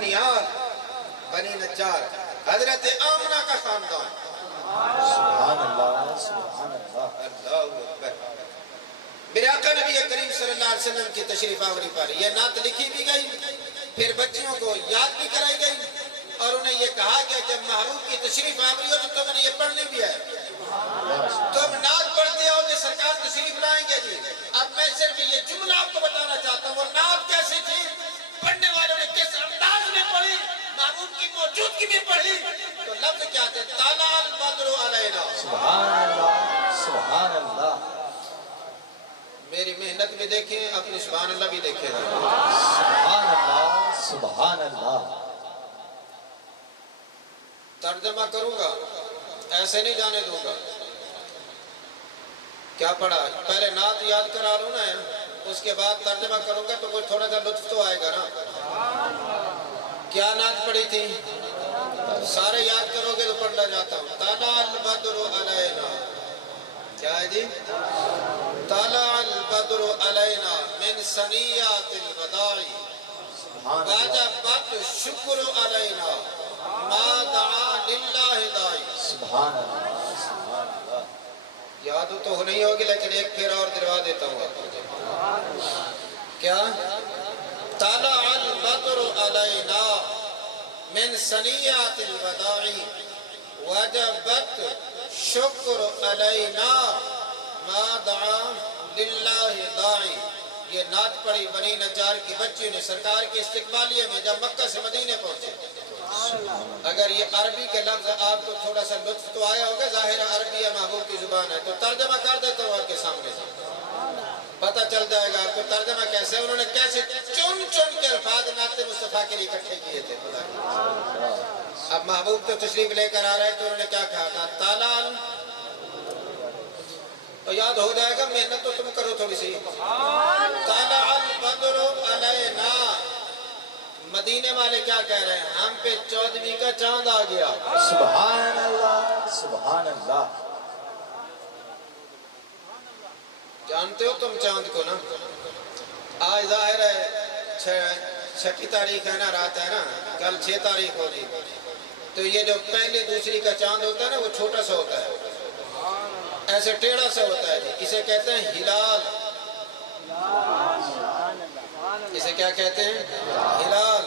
منیار بنی نجار حضرت آمنہ کا خاندان. سبحان اللہ سبحان اللہ. اللہ اکبر. میرے آقا نبی کریم صلی اللہ علیہ وسلم کی تشریف آوری پر یہ نعت لکھی بھی گئی، پھر بچیوں کو یاد بھی کرائی گئی، اور انہیں یہ کہا کہ جب محبوب کی تشریف آوری ہو تو تم نے یہ پڑھنی بھی ہے. تم نعت پڑھتے ہو کہ سرکار تشریف لائیں گے جی. اب میں صرف یہ جملہ آپ کو بتانا چاہتا ہوں، وہ نعت کیسی تھی، پڑھنے والوں نے کس انداز میں پڑھی، محبوب کی موجودگی میں پڑھی. تو لفظ کیا تھے؟ طلع البدر علینا. سبحان اللہ سبحان اللہ. میری محنت بھی دیکھیں، اپنی سبحان اللہ بھی دیکھیں. سبحان اللہ سبحان اللہ. ترجمہ کروں گا، ایسے نہیں جانے دوں گا. کیا پڑھا؟ پہلے نعت یاد کرا لوں نا، اس کے بعد ترجمہ کروں گا تو کوئی تھوڑا سا لطف تو آئے گا نا. کیا نعت پڑھی تھی؟ سارے یاد کرو گے تو پڑھنا جاتا ہوں. طلع البدر علینا. کیا ہے جی؟ طلع البدر علینا من ثنیات الوداع وجبت الشکر علینا ما دعا للہ داعی. سبحان اللہ سبحان اللہ. یاد تو نہیں ہوگی لیکن ایک پھر اور دلوا دیتا ہوں آپ کو. کیا؟ طلع البدر علینا من ثنیات الوداع وجبت شکر علینا ما دعا للہ داعی. یہ نعت پڑھی بنی نجار کی بچیوں نے سرکار کے استقبالیے میں جب مکہ سے مدینے پہنچے. اگر یہ عربی کے لفظ آپ کو تھوڑا سا لطف تو آیا ہوگا، ظاہر عربی یا محبوب کی زبان ہے، تو ترجمہ کر دیتا ہوں آپ کے سامنے سے، پتہ چل جائے گا آپ کو ترجمہ کیسے. انہوں نے کیسے چن چن کے الفاظ نعت مصطفیٰ کے لیے اکٹھے کیے تھے. اب محبوب تو تشریف لے کر آ رہے تو انہوں نے کیا کہا تھا؟ طلع. تو یاد ہو جائے گا، محنت تو تم کرو تھوڑی سی. طلع البدر علینا. مدینے والے کیا کہہ رہے ہیں؟ ہم پہ 14ویں کا چاند آ گیا. سبحان اللہ سبحان اللہ. جانتے ہو تم چاند کو نا؟ آج ظاہر ہے 6 تاریخ ہے نا، رات ہے نا، کل 6 تاریخ ہوگی. تو یہ جو پہلی دوسری کا چاند ہوتا ہے نا، وہ چھوٹا سا ہوتا ہے، ایسے ٹیڑھا سا ہوتا ہے جی. اسے کہتے ہیں ہلال. اسے کیا کہتے ہیں؟ ہلال.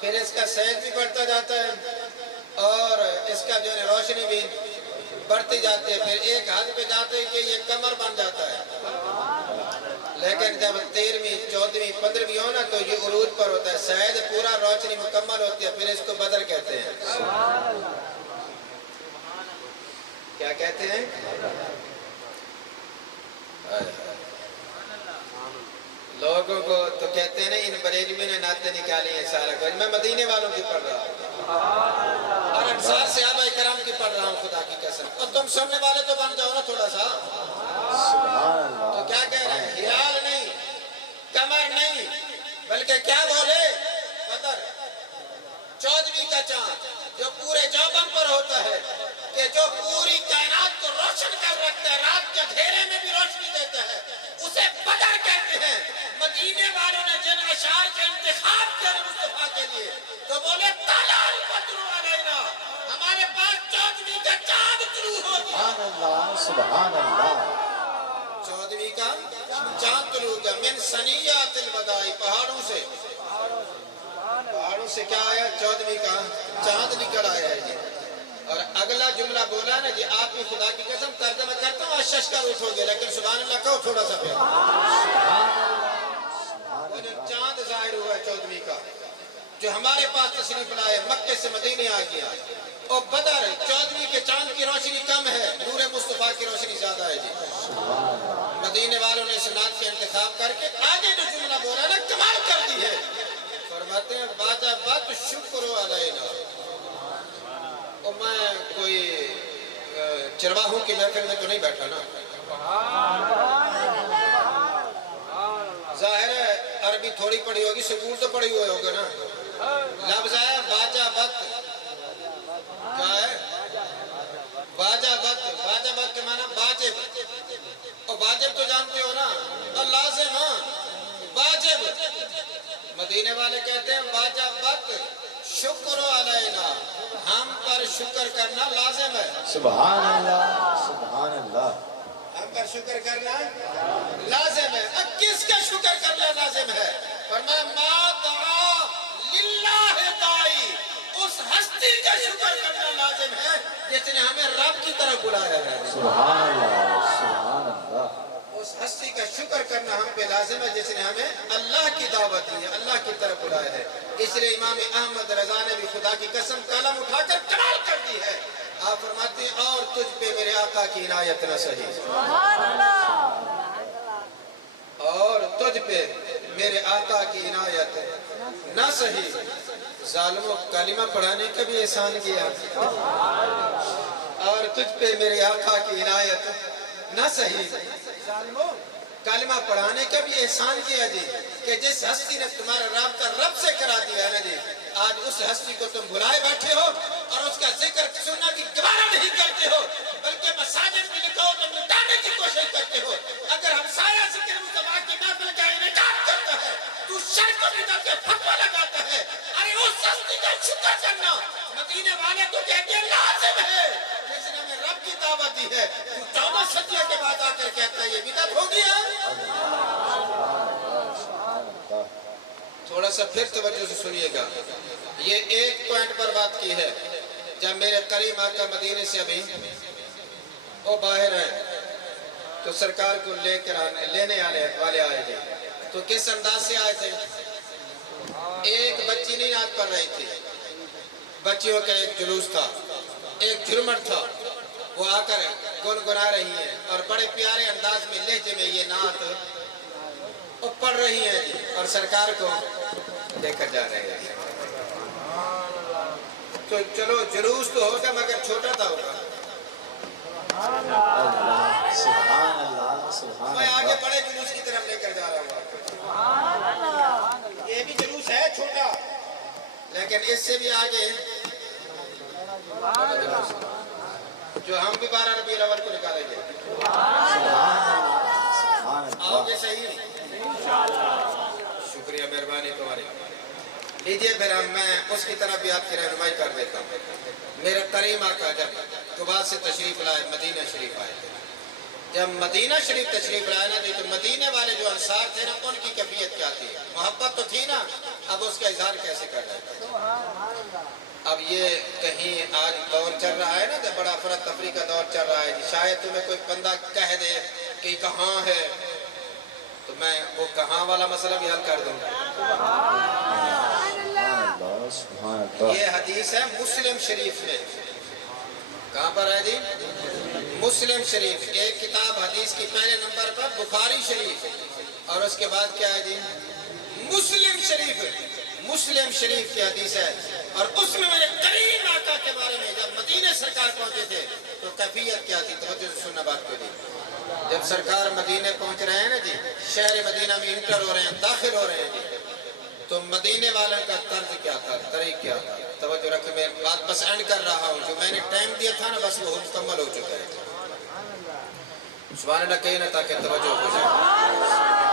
پھر اس کا سائز بھی بڑھتا جاتا ہے اور اس کا جو ہے روشنی بھی بڑھتی جاتی ہے. پھر ایک حد پہ جاتے ہیں کہ یہ قمر بن جاتا ہے. لیکن جب 13ویں 14ویں 15ویں ہو نا تو یہ عروج پر ہوتا ہے، سائز پورا، روشنی مکمل ہوتی ہے، پھر اس کو بدر کہتے ہیں. کیا کہتے ہیں؟ لوگوں کو تو کہتے ہیں نا ان بریلویوں نے نعتیں نکالی ہیں سارا کچھ. میں مدینے والوں کی پڑھ رہا ہوں اور انصار صحابہ کرام کی پڑھ رہا ہوں، خدا کی قسم. اور تم سننے والے تو بن جاؤ نا تھوڑا سا. تو کیا کہہ رہے ہیں؟ ہلال نہیں، قمر نہیں، بلکہ کیا بولے؟ بدر. 14ویں کا چاند جو پورے جوبن پر ہوتا ہے، کہ جو پوری کائنات کو روشن کر رکھتا ہے، رات کے اندھیرے میں بھی روشنی دیتا ہے، اسے بدر کہتے ہیں. مدینے والوں نے جن اشعار کے انتخاب کیا مصطفیٰ کے لیے تو بولے طلع البدر علینا. ہمارے پاس 14ویں کا چاند طلوع ہو گیا. سبحان اللہ سبحان اللہ. 14ویں کا چاند طلوع ہو گیا. من ثنیات الوداع. پہاڑوں سے کیا آیا؟ 14ویں کا چاند نکل آیا ہے جی. اور اگلا جملہ بولا نا جی، آپ بھی خدا کی قسم ترجمہ کرتا ہوں، آشش کا روٹ ہو گیا، لیکن سبحان اللہ کہو تھوڑا سا پھر. وہ جو چاند ظاہر ہوا ہے 14ویں کا، جو ہمارے پاس تشریف لائے، مکے سے مدینے آ گیا. اور بدر 14ویں کے چاند کی روشنی کم ہے، نور مصطفیٰ کی روشنی زیادہ ہے جی. مدینے والوں نے اس نعت کے انتخاب کر کے آگے جو جملہ بولا نا، کمال کر دی ہے. فرماتے ہیں واجبت شکر علینا. اور میں کوئی چرواہوں کی محفل میں تو نہیں بیٹھا نا. ظاہر ہے عربی تھوڑی پڑھی ہوگی، سکول تو پڑھی ہوئے ہوگا نا. لفظ ہے واجبت. کیا ہے؟ واجبت. واجبت کے معنی واجب. اور واجب تو جانتے ہو نا، اور لازم. ہاں واجب. مدینے والے کہتے ہیں واجبت الشکر علینا، ہم پر شکر کرنا لازم ہے. سبحان اللہ سبحان اللہ ہم پر شکر کرنا لازم ہے. اب کس کا شکر کرنا لازم ہے؟ فرمایا ما دعا للہ دائی، اس ہستی کا شکر کرنا لازم ہے جس نے ہمیں رب کی طرف بلایا ہے. سبحان اللہ سبحان اللہ اس ہستی کا شکر کرنا ہم پہ لازم ہے جس نے ہمیں اللہ کی دعوت دی ہے، اللہ کی طرف بلایا ہے. اس لیے امام احمد رضا نے بھی خدا کی قسم قلم اٹھا کر کمال کر دی ہے. آپ فرماتے ہیں اور تجھ پہ میرے آقا کی عنایت نہ سہی، اور تجھ پہ میرے آقا کی عنایت نہ سہی. ظالموں کلمہ پڑھانے کا بھی احسان کیا، اور تجھ پہ میرے آقا کی عنایت نہ سہی. ظالموں کلمہ پڑھانے کا بھی احسان کیا جی، کہ جس ہستی نے تمہارا رابطہ رب سے کرا دیا ہے نا جی، آج اس ہستی کو تم بھلائے بیٹھے ہو اور اس کا ذکر سننا کی گوارا نہیں کرتے ہو، بلکہ مساجد میں لکھا ہو تم مٹانے کی کوشش کرتے ہو. اگر ہم سایہ ذکر مصطفیٰ کی محفل کا انعقاد کرتا ہے تو شرک و بدعت کے فتویٰ لگاتا ہے. ارے اس ہستی کا شکر کرنا مدینے والے تو کہتے ہیں لازم ہے جس نے ہمیں رب کی دعوت دی ہے. تو 14 صدیوں کے بعد آ کر کہتا ہے یہ بدعت ہو گیا. تھوڑا سا پھر توجہ سے سنیے گا. یہ ایک پوائنٹ پر بات کی ہے. جب میرے کریم آقا مدینے سے ابھی وہ باہر ہیں تو سرکار کو لینے والے آئے تھے. تو کس انداز سے آئے تھے؟ ایک بچی نہیں نعت پڑھ رہی تھی، بچیوں کا ایک جلوس تھا، ایک جھرمٹ تھا، وہ آ کر گنگنا رہی ہیں اور بڑے پیارے انداز میں لہجے میں یہ نعت وہ پڑھ رہی ہیں جی، اور سرکار کو لے کر جا رہے ہیں. تو چلو جلوس تو ہوگا مگر چھوٹا تھا ہوگا. اللہ سبحان اللہ سبحان میں آگے اللہ بڑے جلوس کی طرف لے کر جا رہا ہوں. یہ بھی جلوس ہے چھوٹا، لیکن اس سے بھی آگے جو ہم بھی 12 ربیع الاول کو نکالیں گے. سبحان آؤ اللہ گے صحیح؟ شکریہ مہربانی تمہاری. لیجیے پھر میں اس کی طرف بھی آپ کی رہنمائی کر دیتا ہوں. میرے کریم آقا جب قباء سے تشریف لائے مدینہ شریف آئے، جب مدینہ شریف تشریف لائے نا تو مدینے والے جو انصار تھے نا ان کی کیفیت کیا تھی؟ محبت تو تھی نا، اب اس کا اظہار کیسے کر رہے تھے؟ اب یہ کہیں آج دور چل رہا ہے نا، جب بڑا افراتفری کا دور چل رہا ہے، شاید تمہیں کوئی بندہ کہہ دے کہ کہاں ہے تو میں وہ کہاں والا مسئلہ بھی حل کر دوں. سبحان اللہ یہ حدیث ہے مسلم شریف میں. کہاں پر ہے جی؟ مسلم شریف. ایک کتاب حدیث کی پہلے نمبر پر بخاری شریف، اور اس کے بعد کیا ہے جی؟ مسلم شریف. مسلم شریف کی حدیث ہے، اور اس میں میرے کریم آقا کے بارے میں جب مدینے سرکار پہنچے تھے تو کیفیت کیا تھی؟ توجہ سے سننا بات کو جی. جب سرکار مدینے پہنچ رہے ہیں نا جی، شہر مدینہ میں انٹر ہو رہے ہیں، داخل ہو رہے ہیں جی، تو مدینے والوں کا طرز کیا تھا، طریق کیا تھا؟ توجہ رکھ، میں بات بس اینڈ کر رہا ہوں. جو میں نے ٹائم دیا تھا نا بس وہ مکمل ہو چکا ہے. سبحان اللہ کہیں نا تاکہ توجہ ہو جائے. سبحان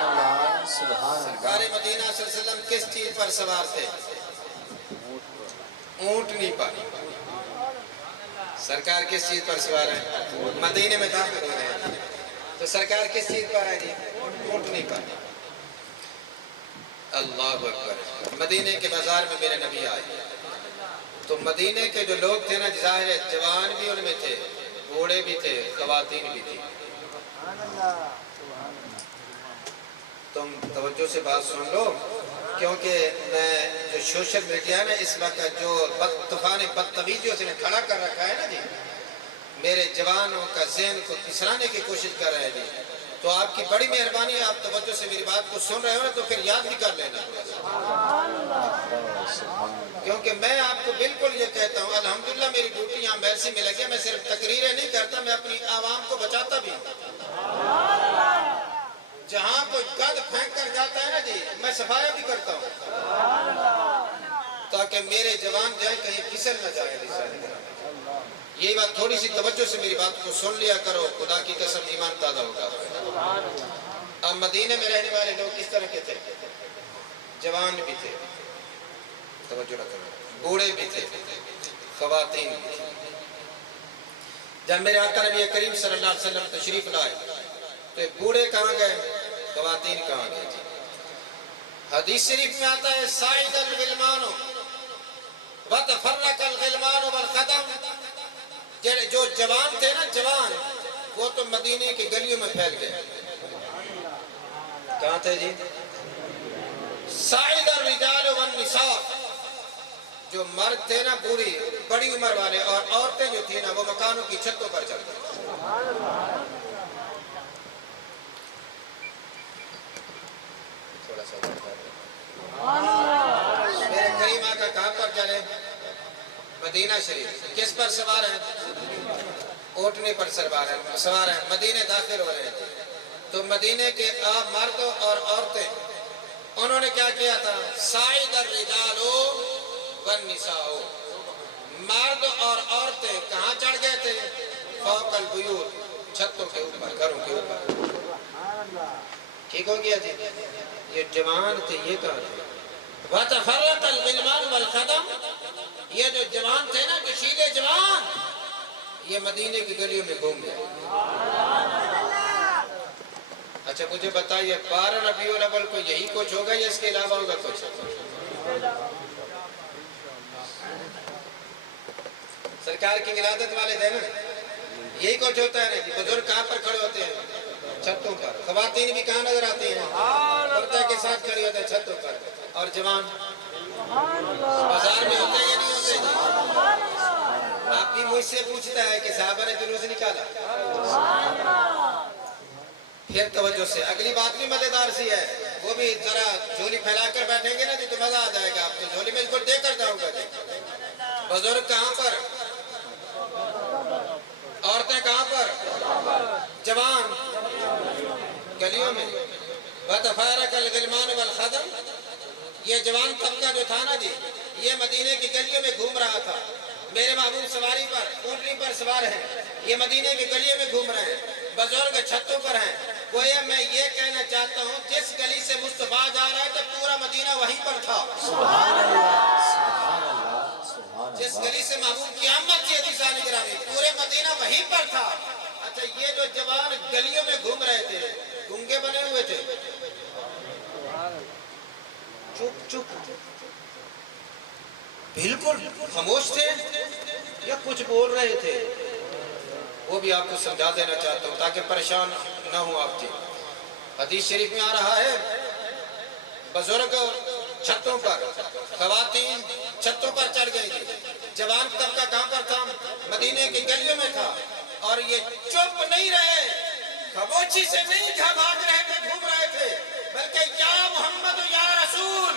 اللہ سبحان سرکار اللہ مدینہ صلی اللہ علیہ وسلم کس چیز پر سوار تھے؟ اونٹنی پر. سرکار کس چیز پر سوار ہے؟ مدینے میں داخل ہو رہے ہیں تو سرکار کس چیز پر ہے جی؟ اونٹنی پر. اللہ اکبر. مدینے کے بازار میں میرے نبی آئے تو مدینے کے جو لوگ تھے نا ظاہر ہے جوان بھی ان میں تھے، بوڑھے بھی تھے، خواتین بھی تھی. تم توجہ سے بات سن لو، کیونکہ میں جو سوشل میڈیا ہے نا اس وقت جو طوفان بدتمیزیوں سے کھڑا کر رکھا ہے نا جی، میرے جوانوں کا ذہن کو پھسلانے کی کوشش کر رہے ہیں جی. تو آپ کی بڑی مہربانی ہے، آپ توجہ سے میری بات کو سن رہے ہو نا تو پھر یاد بھی کر لینا. کیونکہ میں آپ کو بالکل یہ کہتا ہوں الحمدللہ میری ڈیوٹی یہاں میرسی میں لگی ہے. میں صرف تقریریں نہیں کرتا، میں اپنی عوام کو بچاتا بھی ہوں. جہاں کوئی گند پھینک کر جاتا ہے نا جی میں صفائی بھی کرتا ہوں تاکہ میرے جوان جائیں کہیں پھسل نہ جائے. یہی بات تھوڑی سی توجہ سے میری بات کو سن لیا کرو، خدا کی قسم ایمان تازہ ہوگا. اب مدینے میں رہنے والے لوگ کس طرح کے تھے؟ جوان بھی تھے، توجہ رکھنا، بوڑھے بھی تھے، خواتین بھی تھے۔ جب میرے آقا نبی کریم صلی اللہ علیہ وسلم تشریف لائے تو بوڑھے کہاں گئے، خواتین کہاں گئے تھے؟ حدیث شریف میں آتا ہے سائد الغلمان وتفرق الغلمان والخدم، جو جوان تھے نا، جوان، وہ تو مدینے کی گلیوں میں پھیل گئے۔ کہاں تھے جی؟ سائد الرجال والنساء، جو مرد تھے نا بوڑھی بڑی عمر والے، اور عورتیں جو تھیں نا وہ مکانوں کی چھتوں پر چڑھ گئی۔ تھوڑا سا میرے کریم آقا کہاں پر چلے؟ مدینہ شریف۔ کس پر سوار ہیں؟ اونٹنی پر سوار ہیں، مدینے داخل ہو رہے تھے۔ تو مدینے کے مرد اور عورتیں، انہوں نے کیا کیا تھا؟ سائد الرجال والنساء، مرد اور عورتیں کہاں چڑھ گئے تھے؟ فوق البیوت، چھتوں کے اوپر، گھروں کے اوپر۔ ٹھیک ہو گیا جی؟ یہ جوان تھے، یہ کہاں تھے؟ وَتَفَرَّقَ الْغِلْمَانُ وَالْخَدَمُ، یہ جو جوان تھے نا، کشیدے جوان، یہ مدینے کی گلیوں میں گھوم گئے۔ اچھا مجھے بتائیے 12 ربیع الاول کو یہی کچھ ہوگا یا اس کے علاوہ ہوگا کچھ؟ سرکار کی ولادت والے دن یہی کچھ ہوتا ہے نا جی؟ بزرگ کہاں پر کھڑے ہوتے ہیں؟ چھتوں پر۔ خواتین بھی کہاں نظر آتی ہیں؟ پردہ کے ساتھ کھڑی ہوتے ہیں چھتوں پر۔ اور جوان بازار میں ہوتے ہیں یا نہیں ہوتے جی؟ آپ بھی مجھ سے پوچھتا ہے کہ صحابہ نے جلوس نکالا؟ پھر توجہ سے اگلی بات بھی مزیدار سی ہے، وہ بھی ذرا جھولی پھیلا کر بیٹھیں گے نا جی تو مزہ آ جائے گا آپ کو، جھولی میں اس کو دے کر جاؤں گا جی۔ بزرگ کہاں پر؟ عورتیں کہاں پر؟ جوان گلیوں میں۔ وَتَفَارَقَ الْغِلْمَانُ وَالْخَدَمُ، یہ جوان طبقہ جو تھا نا جی، یہ مدینے کی گلیوں میں گھوم رہا تھا۔ میرے محبوب سواری پر، اونٹنی پر سوار ہیں، یہ مدینے کی گلیوں میں گھوم رہے ہیں، بزرگ چھتوں پر ہیں۔ گویا میں یہ کہنا چاہتا ہوں جس گلی سے مصطفیٰ جا رہا ہے تو پورا مدینہ وہیں پر تھا۔ سبحان اللہ، سبحان اللہ، سبحان جس اللہ۔ گلی سے محبوب قیامت کی حدیثان گرامی، پورے مدینہ وہیں پر تھا۔ اچھا یہ جو جوان گلیوں میں گھوم رہے تھے، گونگے بنے ہوئے تھے؟ چپ چپ بالکل خاموش تھے یا کچھ بول رہے تھے؟ وہ بھی آپ کو سمجھا دینا چاہتا ہوں تاکہ پریشان نہ ہوں آپ جی۔ حدیث شریف میں آ رہا ہے بزرگ چھتوں پر، خواتین چھتوں پر چڑھ گئی تھی۔ جوان طبقہ کہاں پر تھا؟ مدینے کی گلیوں میں تھا۔ اور یہ چپ نہیں رہے، خاموشی سے نہیں بھاگ رہے تھے، گھوم رہے تھے، بلکہ یا محمد یا رسول،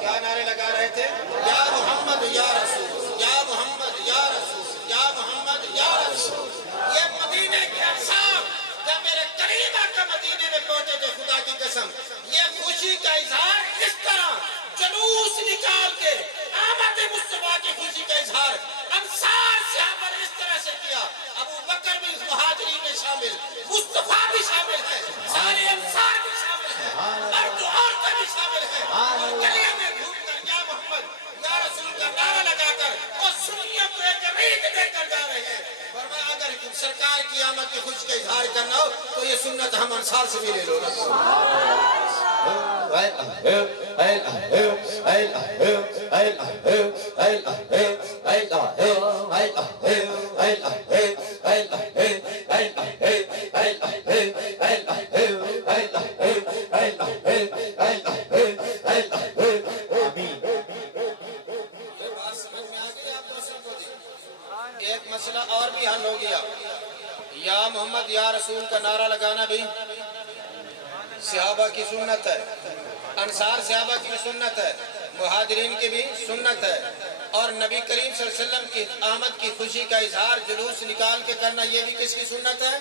کیا نعرے لگا رہے تھے؟ یا محمد یا رسول، یا محمد یا رسول، یا محمد یا رسول۔ یہ مدینے کے انصار جب میرے کریم آقا مدینے میں پہنچے تھے، خدا کی قسم یہ خوشی کا اظہار کس طرح جلوس نکال کے آمد مصطفیٰ کی خوشی کا اظہار انصار صحابہ نے اس طرح سے کیا۔ ابو بکر بھی مہاجرین میں شامل، مصطفیٰ بھی شامل ہے، سارے انصار بھی شامل ہیں، مرد و عورتیں بھی شامل ہیں، اور گلیوں میں گھوم کر یا محمد یا رسول کا نعرہ لگا کر اور سنیوں کو ایک ریت دے کر جا رہے ہیں۔ فرمایا اگر سرکار کی آمد کی خوشی کا اظہار کرنا ہو تو یہ سنت ہم انصار سے بھی لے لو۔ ایک مسئلہ اور بھی حل ہو گیا، یا محمد یا رسول کا نعرہ لگانا بھی صحابہ کی سنت ہے، انصار صحابہ کی سنت ہے، مہاجرین کی بھی سنت ہے، اور نبی کریم صلی اللہ علیہ وسلم کی آمد کی خوشی کا اظہار جلوس نکال کے کرنا یہ بھی کس کی سنت ہے؟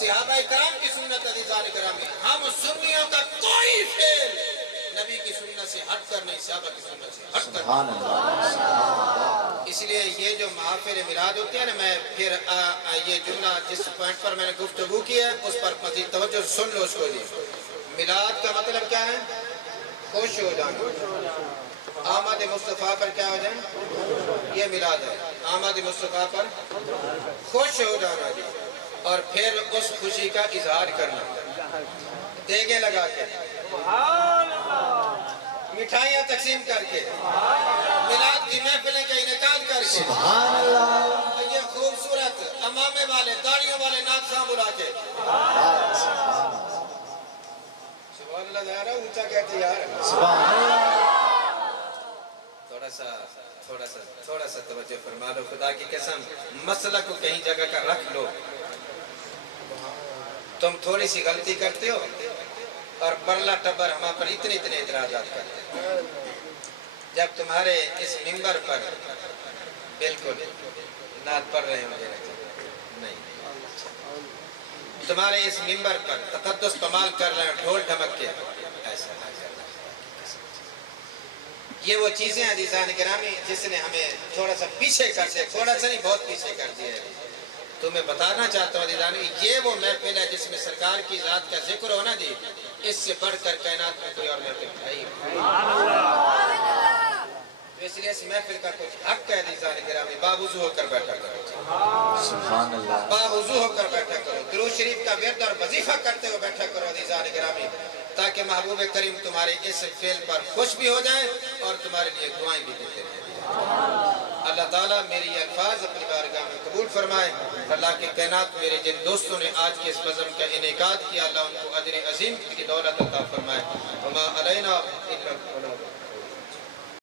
صحابہ کرام کی سنت ہے۔ عزیزان گرامی، ہم سنیوں کا کوئی فعل نبی کی سنت سے ہٹ کر نہیں، صحابہ کی سنت سے ہٹ کر نہیں۔ اس لیے یہ جو محافل میلاد ہوتے ہیں نا، میں پھر یہ جملہ جس پوائنٹ پر میں نے گفتگو کی ہے اس پر مزید توجہ سن لو اس کو جی۔ میلاد کا مطلب کیا ہے؟ خوش ہو جانا۔ آمد مصطفیٰ پر کیا ہو جائیں؟ یہ میلاد ہے، آمد مصطفیٰ پر خوش ہو جانا جی، اور پھر اس خوشی کا اظہار کرنا، دیگیں لگا کے، مٹھائیاں تقسیم کر کے، میلاد کی محفلیں کا انعقاد کر کے، سبحان اللہ، یہ خوبصورت امامے والے داڑھیوں والے نعت خواں بلا کے، سبحان اللہ ظاہرہ اونچا کہتے یار، سبحان اللہ، تھوڑا سا توجہ فرما لو، خدا کی قسم مسئلہ کو کہیں جگہ کا رکھ لو۔ تم تھوڑی سی غلطی کرتے ہو اور پرلا ٹبر ہمارے پر اتنے اعتراضات کرتے ہیں۔ جب تمہارے اس منبر پر بالکل نعت پڑھ رہے ہوں گے نہیں، تمہارے اس منبر پر تقدس کمال کر رہے ہیں ڈھول ڈھمک کے، ایسا نہ کرنا۔ یہ وہ چیزیں عزیزان گرامی جس نے ہمیں تھوڑا سا پیچھے کر دیا، تھوڑا سا نہیں بہت پیچھے کر دیا ہے۔ تمہیں بتانا چاہتا ہوں عزیزان، یہ وہ محفل ہے جس میں سرکار کی ذات کا ذکر ہونا جی، اس سے بڑھ کر کائنات میں کوئی اور محفل نہیں۔ اس لیے اس محفل کا کچھ حق ہے عزیزان گرامی، باوضو ہو کر بیٹھا کرو، سبحان اللہ، باوضو ہو کر بیٹھا کرو، درود شریف کا ورد اور وظیفہ کرتے ہوئے بیٹھا کرو عزیزان گرامی، تاکہ محبوب کریم تمہارے اس فعل پر خوش بھی ہو جائیں اور تمہارے لیے دعائیں بھی دیتے رہیں۔ اللہ تعالیٰ میری یہ الفاظ اپنی بارگاہ میں قبول فرمائے۔ اللہ کی کائنات میرے جن دوستوں نے آج کے اس بزم کا انعقاد کیا، اللہ ان کو اجر عظیم کی دولت عطا فرمائے۔ وما علینا الا البلاغ۔